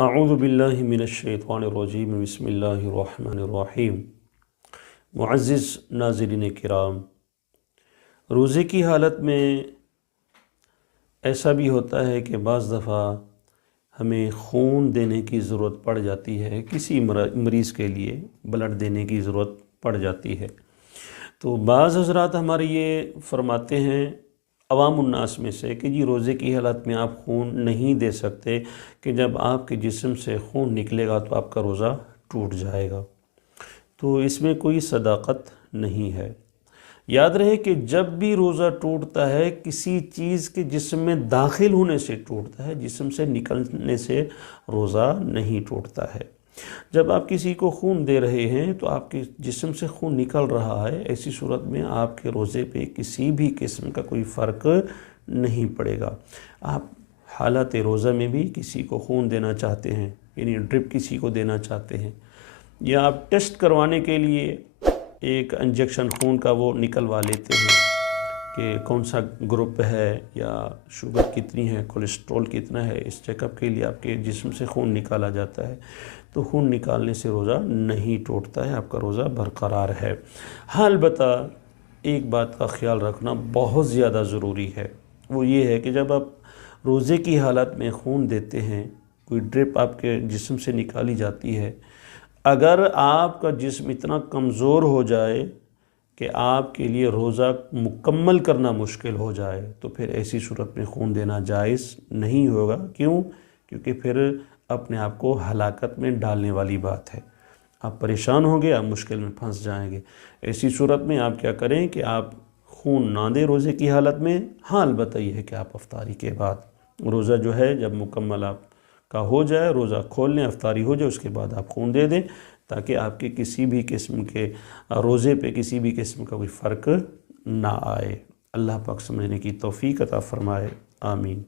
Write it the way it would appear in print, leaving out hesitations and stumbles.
اعوذ باللہ من الشیطان الرجیم بسم اللہ الرحمن الرحیم۔ معزز ناظرین کرام، روزے کی حالت میں ایسا بھی ہوتا ہے کہ بعض دفعہ ہمیں خون دینے کی ضرورت پڑ جاتی ہے، کسی مریض کے لیے بلڈ دینے کی ضرورت پڑ جاتی ہے۔ تو بعض حضرات ہمارے یہ فرماتے ہیں عوام الناس میں سے کہ جی روزے کی حالت میں آپ خون نہیں دے سکتے کہ جب آپ کے جسم سے خون نکلے گا تو آپ کا روزہ ٹوٹ جائے گا۔ تو اس میں کوئی صداقت نہیں ہے۔ یاد رہے کہ جب بھی روزہ ٹوٹتا ہے کسی چیز کے جسم میں داخل ہونے سے ٹوٹتا ہے، جسم سے نکلنے سے روزہ نہیں ٹوٹتا ہے۔ جب آپ کسی کو خون دے رہے ہیں تو آپ کے جسم سے خون نکل رہا ہے، ایسی صورت میں آپ کے روزے پہ کسی بھی قسم کا کوئی فرق نہیں پڑے گا۔ آپ حالت روزہ میں بھی کسی کو خون دینا چاہتے ہیں، یعنی ڈرپ کسی کو دینا چاہتے ہیں، یا آپ ٹیسٹ کروانے کے لیے ایک انجیکشن خون کا وہ نکلوا لیتے ہیں کہ کون سا گروپ ہے یا شوگر کتنی ہے، کولیسٹرول کتنا ہے، اس چیک اپ کے لیے آپ کے جسم سے خون نکالا جاتا ہے، تو خون نکالنے سے روزہ نہیں ٹوٹتا ہے، آپ کا روزہ برقرار ہے۔ ہاں البتہ ایک بات کا خیال رکھنا بہت زیادہ ضروری ہے، وہ یہ ہے کہ جب آپ روزے کی حالت میں خون دیتے ہیں، کوئی ڈرپ آپ کے جسم سے نکالی جاتی ہے، اگر آپ کا جسم اتنا کمزور ہو جائے کہ آپ کے لیے روزہ مکمل کرنا مشکل ہو جائے تو پھر ایسی صورت میں خون دینا جائز نہیں ہوگا۔ کیوں؟ کیونکہ پھر اپنے آپ کو ہلاکت میں ڈالنے والی بات ہے، آپ پریشان ہوں گے، آپ مشکل میں پھنس جائیں گے۔ ایسی صورت میں آپ کیا کریں کہ آپ خون نہ دیں روزے کی حالت میں۔ ہاں البتہ یہ ہے کہ آپ افطاری کے بعد روزہ جو ہے جب مکمل آپ کا ہو جائے، روزہ کھول لیں، افطاری ہو جائے، اس کے بعد آپ خون دے دیں تاکہ آپ کے کسی بھی قسم کے روزے پہ کسی بھی قسم کا کوئی فرق نہ آئے۔ اللہ پاک سمجھنے کی توفیق عطا فرمائے، آمین۔